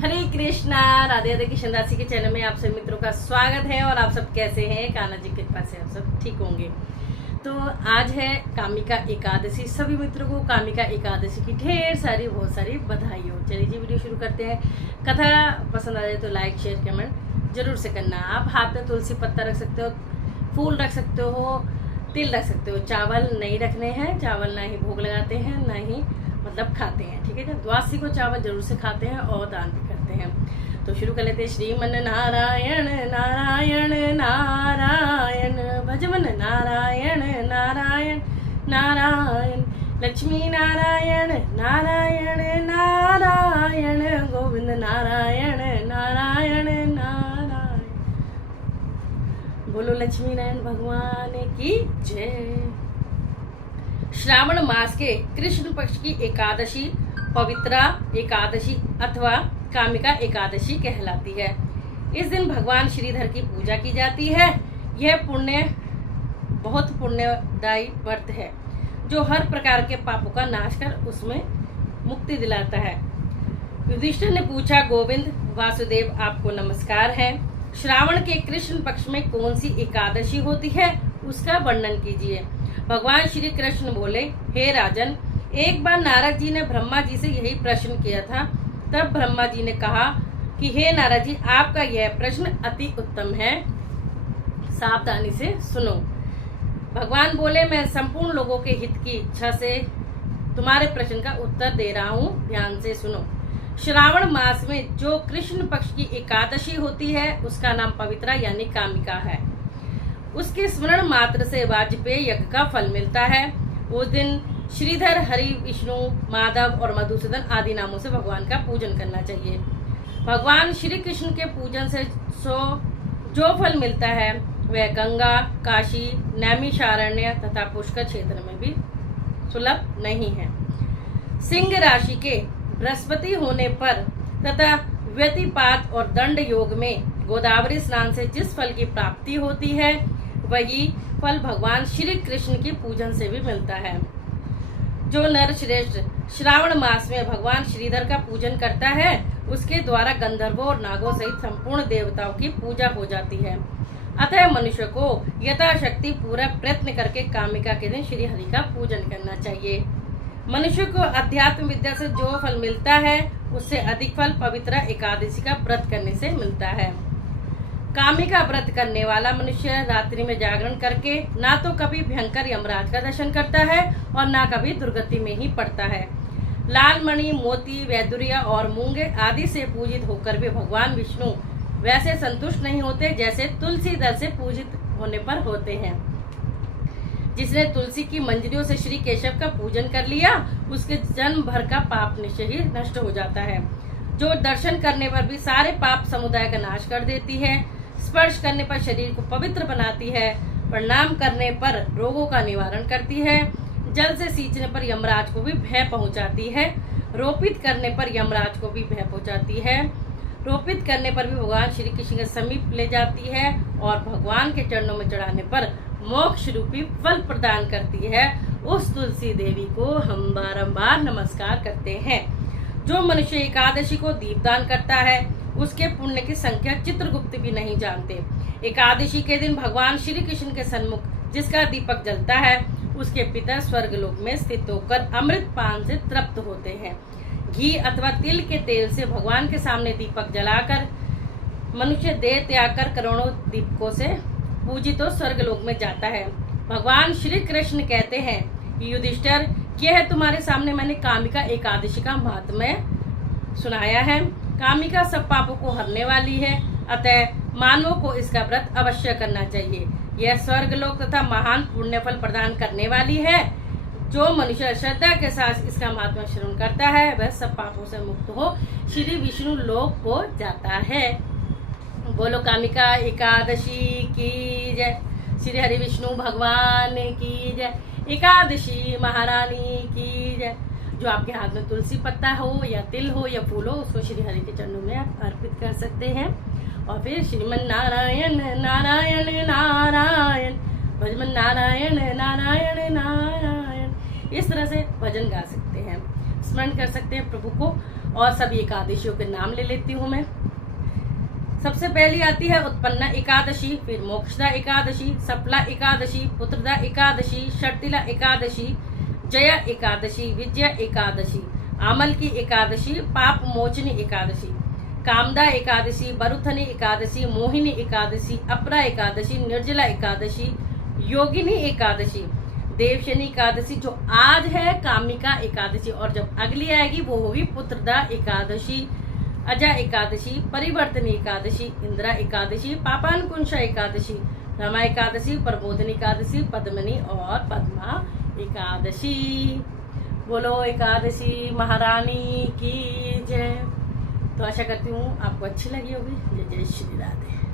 हरे कृष्णा। राधे राधे कृष्ण दासी के चैनल में आप सभी मित्रों का स्वागत है। और आप सब कैसे हैं? कान्हा जी की कृपा से आप सब ठीक होंगे। तो आज है कामिका एकादशी। सभी मित्रों को कामिका एकादशी की ढेर सारी बहुत सारी बधाई हो। चलिए जी वीडियो शुरू करते हैं। कथा पसंद आ जाए तो लाइक शेयर कमेंट जरूर से करना। आप हाथ में तुलसी पत्ता रख सकते हो, फूल रख सकते हो, तिल रख सकते हो। चावल नहीं रखने हैं, चावल ना ही भोग लगाते हैं, ना ही मतलब खाते हैं। ठीक है, जब द्वादशी को चावल जरूर से खाते हैं और दान भी करते हैं। तो शुरू कर लेते हैं। श्रीमन नारायण नारायण नारायण, भजमन नारायण नारायण नारायण, लक्ष्मी नारायण नारायण नारायण, गोविंद नारायण नारायण नारायण। बोलो लक्ष्मी नारायण भगवान की जय। श्रावण मास के कृष्ण पक्ष की एकादशी पवित्रा एकादशी अथवा कामिका एकादशी कहलाती है। इस दिन भगवान श्रीधर की पूजा की जाती है। यह बहुत पुण्यदायी व्रत है जो हर प्रकार के पापों का नाश कर उसमें मुक्ति दिलाता है। युधिष्ठिर ने पूछा, गोविंद वासुदेव आपको नमस्कार है। श्रावण के कृष्ण पक्ष में कौन सी एकादशी होती है उसका वर्णन कीजिए। भगवान श्री कृष्ण बोले, हे राजन, एक बार नारद जी ने ब्रह्मा जी से यही प्रश्न किया था। तब ब्रह्मा जी ने कहा कि हे नारद जी, आपका यह प्रश्न अति उत्तम है, सावधानी से सुनो। भगवान बोले, मैं संपूर्ण लोगों के हित की इच्छा से तुम्हारे प्रश्न का उत्तर दे रहा हूँ, ध्यान से सुनो। श्रावण मास में जो कृष्ण पक्ष की एकादशी होती है उसका नाम पवित्रा यानी कामिका है। उसके स्मरण मात्र से वाजपेय यज्ञ का फल मिलता है। उस दिन श्रीधर, हरि, विष्णु, माधव और मधुसूदन आदि नामों से भगवान का पूजन करना चाहिए। भगवान श्री कृष्ण के पूजन से जो फल मिलता है वह गंगा, काशी, नैमिषारण्य तथा पुष्कर क्षेत्र में भी सुलभ नहीं है। सिंह राशि के बृहस्पति होने पर तथा व्यतिपात और दंड योग में गोदावरी स्नान से जिस फल की प्राप्ति होती है वही फल भगवान श्री कृष्ण की पूजन से भी मिलता है। जो नर श्रेष्ठ श्रावण मास में भगवान श्रीधर का पूजन करता है उसके द्वारा गंधर्वों और नागों सहित संपूर्ण देवताओं की पूजा हो जाती है। अतः मनुष्य को यथाशक्ति पूरा प्रयत्न करके कामिका के दिन श्री हरि का पूजन करना चाहिए। मनुष्य को अध्यात्म विद्या से जो फल मिलता है उससे अधिक फल पवित्र एकादशी का व्रत करने से मिलता है। कामिका व्रत करने वाला मनुष्य रात्रि में जागरण करके ना तो कभी भयंकर यमराज का दर्शन करता है और ना कभी दुर्गति में ही पड़ता है। लाल मणि, मोती, वैदुर्य और मूंगे आदि से पूजित होकर भी भगवान विष्णु वैसे संतुष्ट नहीं होते जैसे तुलसी दल से पूजित होने पर होते हैं। जिसने तुलसी की मंजरियों से श्री केशव का पूजन कर लिया उसके जन्म भर का पाप निश्चय ही नष्ट हो जाता है। जो दर्शन करने पर भी सारे पाप समुदाय का नाश कर देती है, स्पर्श करने पर शरीर को पवित्र बनाती है, प्रणाम करने पर रोगों का निवारण करती है, जल से सींचने पर यमराज को भी भय पहुंचाती है, रोपित करने पर यमराज को भी भय पहुंचाती है, रोपित करने पर भी भगवान श्री कृष्ण के समीप ले जाती है और भगवान के चरणों में चढ़ाने पर मोक्ष रूपी फल प्रदान करती है। उस तुलसी देवी को हम बारंबार नमस्कार करते हैं। जो मनुष्य एकादशी को दीपदान करता है उसके पुण्य की संख्या चित्रगुप्त भी नहीं जानते। एकादशी के दिन भगवान श्री कृष्ण के सन्मुख जिसका दीपक जलता है उसके पिता स्वर्गलोक में स्थित होकर अमृत पान से तृप्त होते हैं। घी अथवा तिल के तेल से भगवान के सामने दीपक जलाकर मनुष्य देह त्याग कर करोड़ों दीपकों से पूजित तो स्वर्गलोक में जाता है। भगवान श्री कृष्ण कहते हैं, युधिष्ठिर, यह है तुम्हारे सामने मैंने कामिका एकादशी का महात्म्य सुनाया है। कामिका सब पापों को हरने वाली है, अतः मानवों को इसका व्रत अवश्य करना चाहिए। यह स्वर्गलोक तथा महान पुण्य फल प्रदान करने वाली है। जो मनुष्य श्रद्धा के साथ इसका महात्म्य श्रवण करता है वह सब पापों से मुक्त हो श्री विष्णु लोक को जाता है। बोलो कामिका एकादशी की जय। श्री हरि विष्णु भगवान की जय। एकादशी महारानी की जय। जो आपके हाथ में तुलसी पत्ता हो या तिल हो या फूल हो उसको श्री हरि के चरणों में आप अर्पित कर सकते हैं। और फिर श्रीमन नारायण नारायण नारायण, भजमन नारायण नारायण नारायण, इस तरह से भजन गा सकते हैं, स्मरण कर सकते हैं प्रभु को। और सभी एकादशियों के नाम ले लेती हूँ मैं। सबसे पहली आती है उत्पन्ना एकादशी, फिर मोक्षदा एकादशी, सफला एकादशी, पुत्रदा एकादशी, शर्तिला एकादशी, जया एकादशी, विजया एकादशी, आमल की एकादशी, पाप मोचनी एकादशी, कामदा एकादशी, बरुथनी एकादशी, मोहिनी एकादशी, अपरा एकादशी, निर्जला एकादशी, योगिनी एकादशी, देवशनी एकादशी जो आज है, कामिका एकादशी, और जब अगली आएगी वो होगी पुत्रदा एकादशी, अजा एकादशी, परिवर्तनी एकादशी, इंदिरा एकादशी, पापानुकुंशा एकादशी, रमा एकादशी, प्रबोधनी एकादशी, पद्मनी और पद्मा एकादशी। बोलो एकादशी महारानी की जय। तो आशा करती हूँ आपको अच्छी लगी होगी। जय जय श्री राधे।